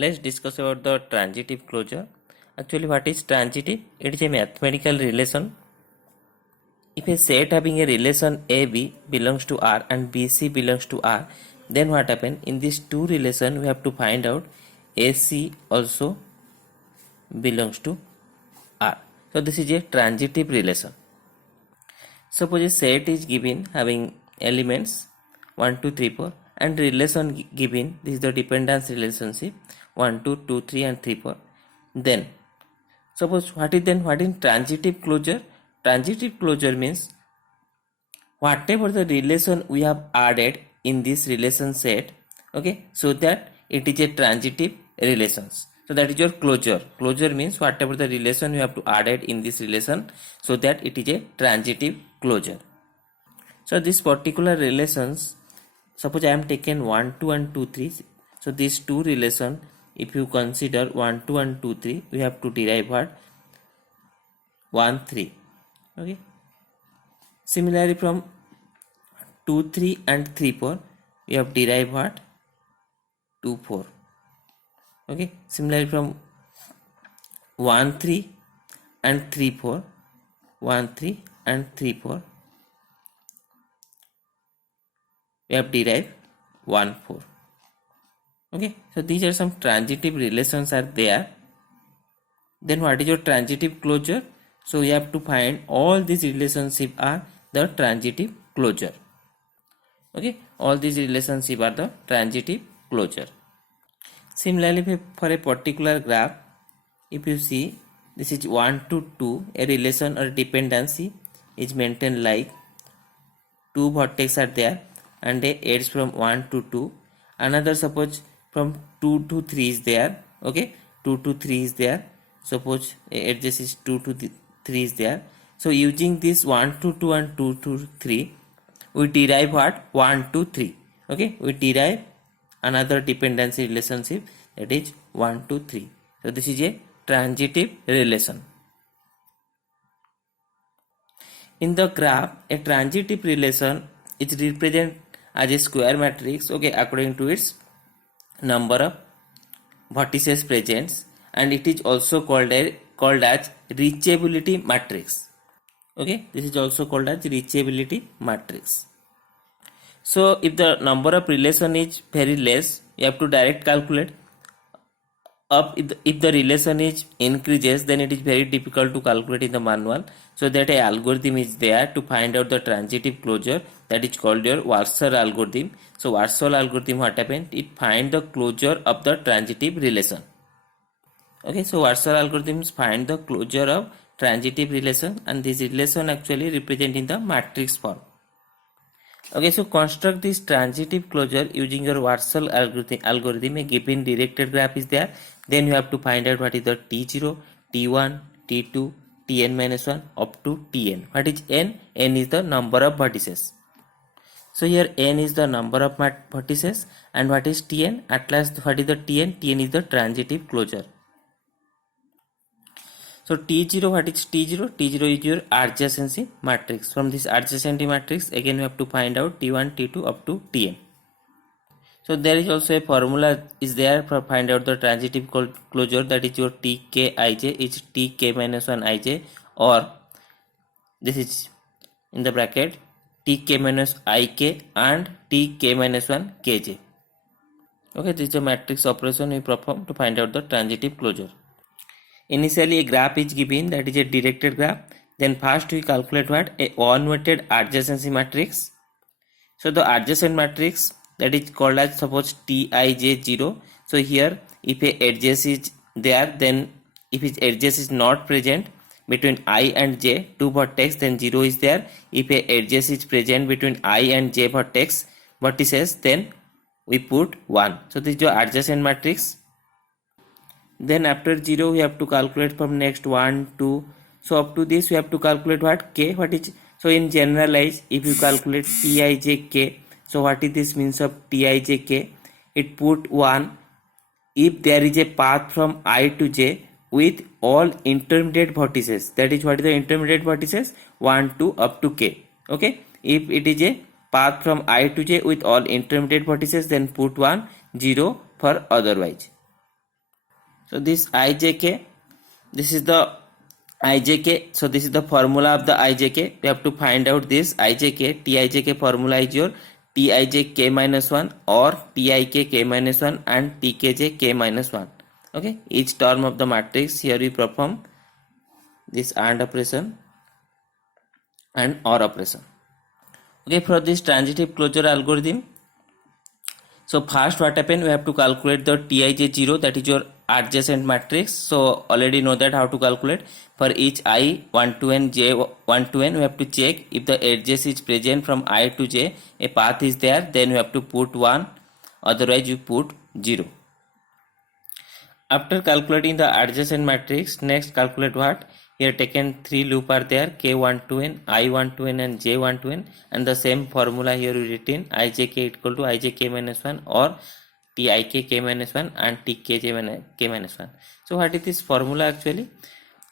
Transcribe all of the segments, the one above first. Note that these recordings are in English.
Let's discuss about the transitive closure. Actually, what is transitive? It is a mathematical relation. If a set having a relation AB belongs to R and BC belongs to R, then what happen? In these two relation, we have to find out AC also belongs to R. So this is a transitive relation. Suppose a set is given having elements 1, 2, 3, 4 and relation given, this is the dependence relationship 1, 2, 2, 3 and 3, 4. Then suppose what is transitive closure? Transitive closure means whatever the relation we have added in this relation set, okay, so that it is a transitive relations. So that is your closure. Closure means whatever the relation you have to added in this relation, so that it is a transitive closure. So this particular relations, suppose I am taken 1, 2 and 2, 3. So these two relation, if you consider 1, 2 and 2, 3, we have to derive what? 1, 3. Okay. Similarly from 2, 3 and 3, 4, we have derived what? 2, 4. Okay. Similarly from 1, 3 and 3, 4, 1, 3 and 3, 4, we have derived 1, 4. Okay. So these are some transitive relations are there. Then what is your transitive closure? So you have to find all these relationships are the transitive closure. Okay, all these relationships are the transitive closure. Similarly, for a particular graph, if you see this is 1 to 2, a relation or dependency is maintained like two vertices are there and a edge from 1 to 2. Another suppose from 2 to 3 is there. Okay, 2 to 3 is there. Suppose edges is 2 to 3 is there. So using this 1 to 2 and 2 to 3, we derive what? 1 to 3. Okay, we derive another dependency relationship, that is 1 to 3. So this is a transitive relation. In the graph, a transitive relation is represented as a square matrix, okay, according to its number of vertices present, and it is also called as reachability matrix. Okay, this is also called as reachability matrix. So if the number of relation is very less, you have to direct calculate. If the relation is increases, then it is very difficult to calculate in the manual. So that a algorithm is there to find out the transitive closure, that is called your Warsaw algorithm. So Warsaw algorithm, what happened? It find the closure of the transitive relation. Okay, so Warsaw algorithms find the closure of transitive relation, and this relation actually represent in the matrix form. Okay, so construct this transitive closure using your Warsaw algorithm. A given directed graph is there. Then you have to find out what is the T0, T1, T2, Tn minus 1 up to Tn. What is n? N is the number of vertices. So here n is the number of vertices, and what is Tn? At last, what is the Tn? Tn is the transitive closure. So T0, what is T0? T0 is your adjacency matrix. From this adjacency matrix, again you have to find out T1, T2 up to Tn. So there is also a formula is there for find out the transitive closure, that is your Tkij is Tk minus 1 ij, or this is in the bracket Tk minus ik and Tk minus 1 kj. Okay, this is the matrix operation we perform to find out the transitive closure. Initially a graph is given, that is a directed graph. Then first we calculate what? A one-weighted adjacency matrix. So the adjacent matrix, that is called as suppose Tij0. So here if a edges is there, then if its edges is not present between I and j, two vertex, then 0 is there. If a edges is present between I and j vertices, then we put 1. So this is your adjacent matrix. Then after 0 we have to calculate from next 1, 2. So up to this we have to calculate what? K. What is? So in generalize, if you calculate Tijk, so what is this means of Tijk? It put 1 if there is a path from I to j with all intermediate vertices. That is, what is the intermediate vertices? 1, 2 up to k. Okay, if it is a path from I to j with all intermediate vertices, then put 1, 0 for otherwise. So this ijk, this is the ijk. So this is the formula of the ijk. We have to find out this ijk. Tijk formula is your Tij k minus 1 or Tik k minus 1 and Tkj k minus 1. Okay, each term of the matrix. Here we perform this AND operation and OR operation. Okay, for this transitive closure algorithm, so first what happen, we have to calculate the Tij0, that is your adjacent matrix. So already know that how to calculate. For each I 1 to n, j 1 to n, we have to check if the edges is present from I to j, a path is there, then we have to put 1, otherwise you put 0. After calculating the adjacent matrix, next calculate what? Here taken 3 loop are there, k1 to n, I1 to n and j1 to n, and the same formula here we written, ijk equal to ijk minus 1 or tik k minus 1 and tkj k minus 1. So what is this formula actually?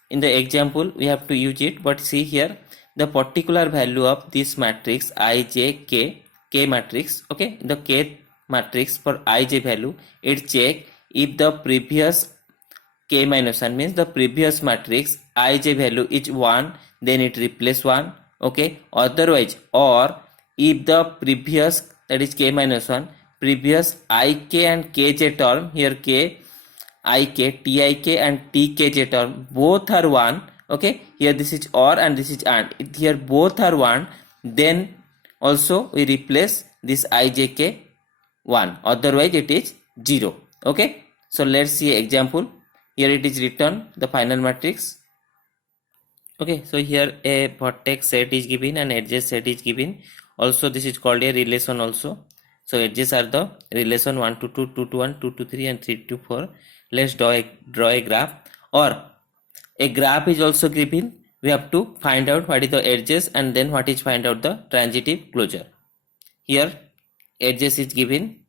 In the example we have to use it, but see here the particular value of this matrix ijk k matrix, okay, the k matrix for ij value, it check if the previous k minus 1 means the previous matrix ij value is 1, then it replace 1, okay, otherwise, or if the previous, that is k minus 1, previous ik and kj term, here k ik tik and tkj term both are 1, okay, here this is OR and this is AND, here both are 1, then also we replace this ijk 1, otherwise it is 0. Okay, so let's see example. Here it is written the final matrix. Okay, so here a vertex set is given and edges set is given. Also this is called a relation also. So edges are the relation 1 to 2, 2 to 1, 2 to 3 and 3 to 4. Let's draw a graph, or a graph is also given. We have to find out what is the edges and then what is find out the transitive closure. Here edges is given.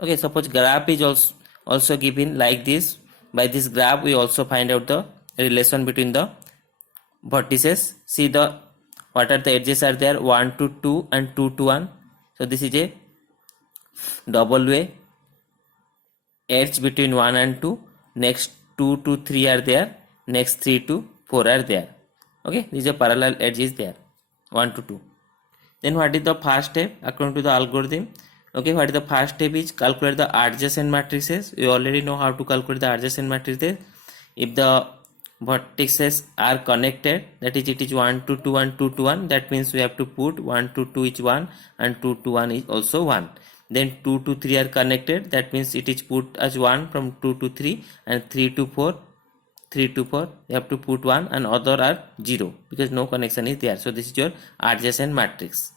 Okay, suppose graph is also given like this. By this graph we also find out the relation between the vertices. See the what are the edges are there, 1 to 2 and 2 to 1. So this is a double way edge between 1 and 2. Next 2 to 3 are there, next 3 to 4 are there. Okay, these are parallel edges there, 1 to 2. Then what is the first step according to the algorithm? Okay, what is the first step is calculate the adjacent matrices. We already know how to calculate the adjacent matrices. If the vertices are connected, that is it is 1 to 2 and 2 to 1, that means we have to put 1 to 2 is 1 and 2 to 1 is also 1. Then 2 to 3 are connected, that means it is put as 1 from 2 to 3, and 3 to 4, 3 to 4 you have to put 1, and other are 0 because no connection is there. So this is your adjacent matrix.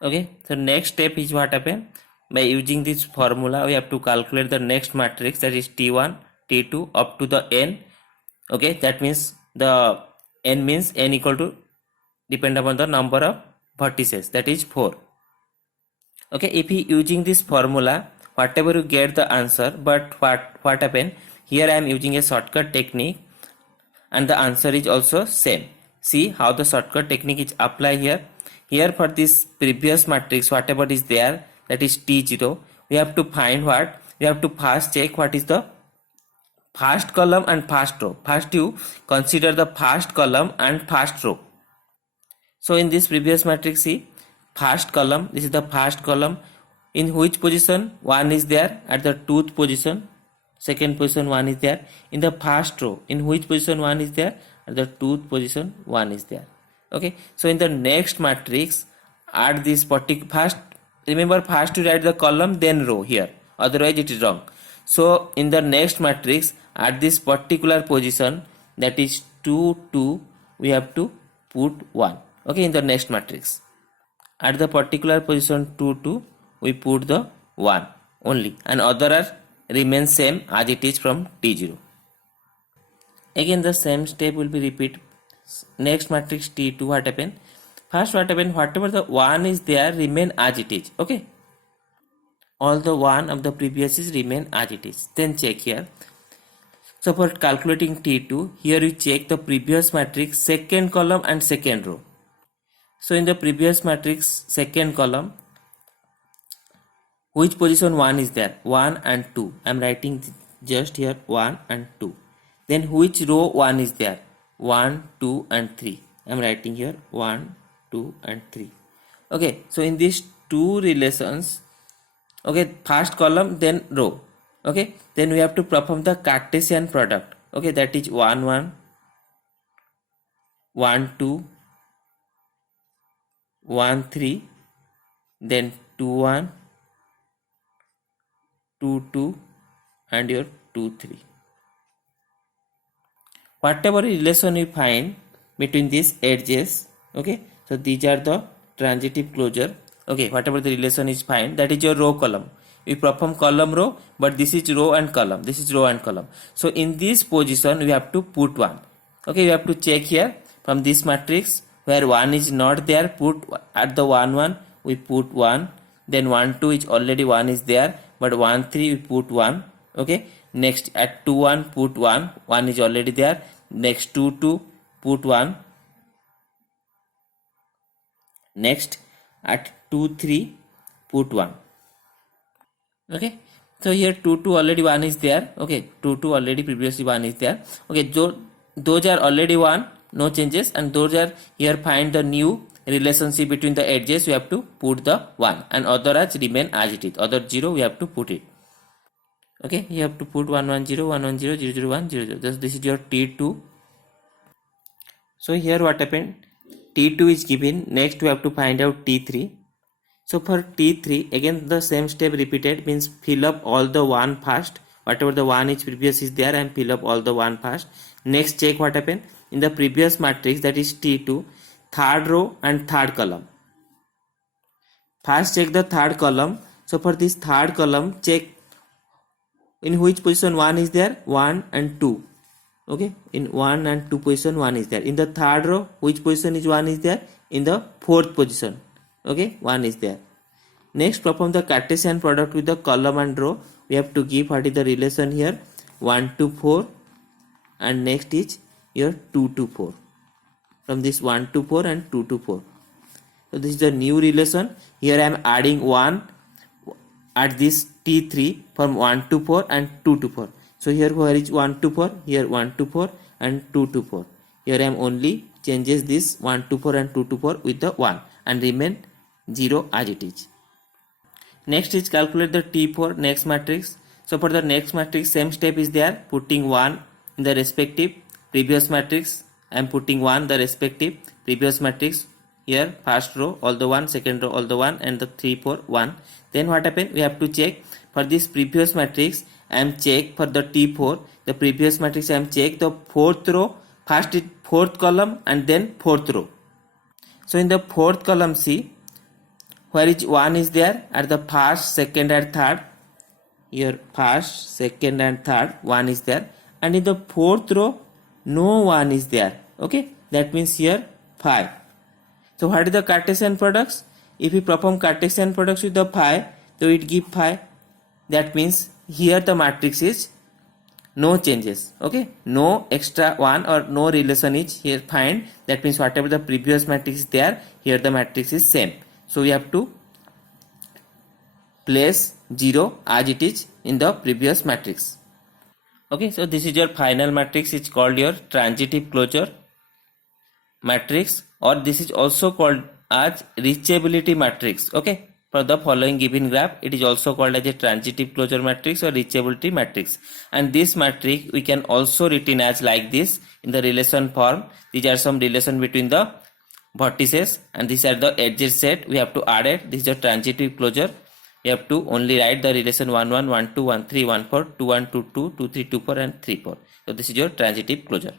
Okay, so next step is what happen, by using this formula we have to calculate the next matrix, that is t1 t2 up to the n. Okay, that means the n means n equal to depend upon the number of vertices, that is 4. Okay, if you using this formula, whatever you get the answer, but what happen here, I am using a shortcut technique and the answer is also same. See how the shortcut technique is applied here. Here for this previous matrix, whatever is there, that is T0, we have to find what? We have to first check what is the first column and first row. First you consider the first column and first row. So in this previous matrix, see, first column, this is the first column, in which position 1 is there, at the 2th position, second position 1 is there. In the first row, in which position 1 is there, at the 2th position 1 is there. Okay, so in the next matrix, add this particular first, remember first to write the column then row here, otherwise it is wrong. So in the next matrix, at this particular position, that is 2 2, we have to put 1. Okay, in the next matrix, at the particular position 2 2, we put the 1 only, and other are remain same as it is from T0. Again the same step will be repeat. Next matrix T2, what happen? First what happen, whatever the 1 is there remain as it is. Okay, all the 1 of the previous is remain as it is. Then check here. So for calculating T2, here you check the previous matrix second column and second row. So in the previous matrix second column, which position 1 is there? 1 and 2. I am writing just here 1 and 2. Then which row 1 is there? 1, 2 and 3. I am writing here 1, 2 and 3. Okay, so in these two relations, okay, first column then row. Okay, then we have to perform the Cartesian product. Okay, that is 1, 1, 1, 2, 1, 3, then 2, 1, 2, 2 and your 2, 3. Whatever relation we find between these edges, okay, so these are the transitive closure. Okay, whatever the relation is find, that is your row column. We perform column row, but this is row and column, this is row and column. So in this position we have to put 1. Okay, we have to check here from this matrix where 1 is not there, put at the 1, 1 we put 1, then 1, 2 is already 1 is there, but 1, 3 we put 1. Okay, next at 2, 1 put 1, 1 is already there, next 2, 2 put 1, next at 2, 3 put 1. Okay, so here 2, 2 already 1 is there. Okay, 2, 2 already previously 1 is there. Okay, so those are already 1, no changes, and those are here find the new relationship between the edges, we have to put the 1, and other as remain as it is, other 0 we have to put it. Okay, you have to put 1, 1, 0, 1, 1, 0, 0, 0, 1, 0, 0. This is your T2. So here what happened? T2 is given. Next we have to find out T3. So for T3 again the same step repeated, means fill up all the 1 first. Whatever the 1 is previous is there and fill up all the 1 first. Next check what happened in the previous matrix, that is T2, third row and third column. First check the third column. So for this third column check in which position 1 is there, 1 and 2. Okay, in 1 and 2 position 1 is there. In the third row which position is 1 is there, in the fourth position. Okay, 1 is there. Next perform the Cartesian product with the column and row. We have to give what is the relation here, 1 to 4, and next is your 2 to 4. From this 1 to 4 and 2 to 4. So this is the new relation. Here I am adding 1 at this T3 from 1 to 4 and 2 to 4. So here where is 1 to 4, here 1 to 4 and 2 to 4. Here I am only changes this 1 to 4 and 2 to 4 with the 1 and remain 0 as it is. Next is calculate the T4 next matrix. So for the next matrix same step is there, putting 1 in the respective previous matrix. I am putting 1 the respective previous matrix. Here first row all the 1, second row all the 1, and the 3, 4, 1. Then what happened, we have to check for this previous matrix. I am check for the T4 the previous matrix, I am check the fourth row, first is fourth column and then fourth row. So in the fourth column see where is 1 is there at the first, second and third. Here first, second and third 1 is there, and in the fourth row no 1 is there. Okay, that means here 5. So what is the Cartesian products? If we perform Cartesian products with the 5, so it give 5. That means here the matrix is no changes. Okay, no extra 1 or no relation is here find. That means whatever the previous matrix is there, here the matrix is same. So we have to place 0 as it is in the previous matrix. Okay, so this is your final matrix. It's called your transitive closure matrix, or this is also called as reachability matrix. Okay, for the following given graph it is also called as a transitive closure matrix or reachability matrix, and this matrix we can also written as like this in the relation form. These are some relation between the vertices and these are the edges set we have to add it. This is a transitive closure. We have to only write the relation 1, 1, 1, 2, 1, 3, 1, 4, 2, 1, 2, 2, 2, 3, 2, 4 and 3, 4. So this is your transitive closure.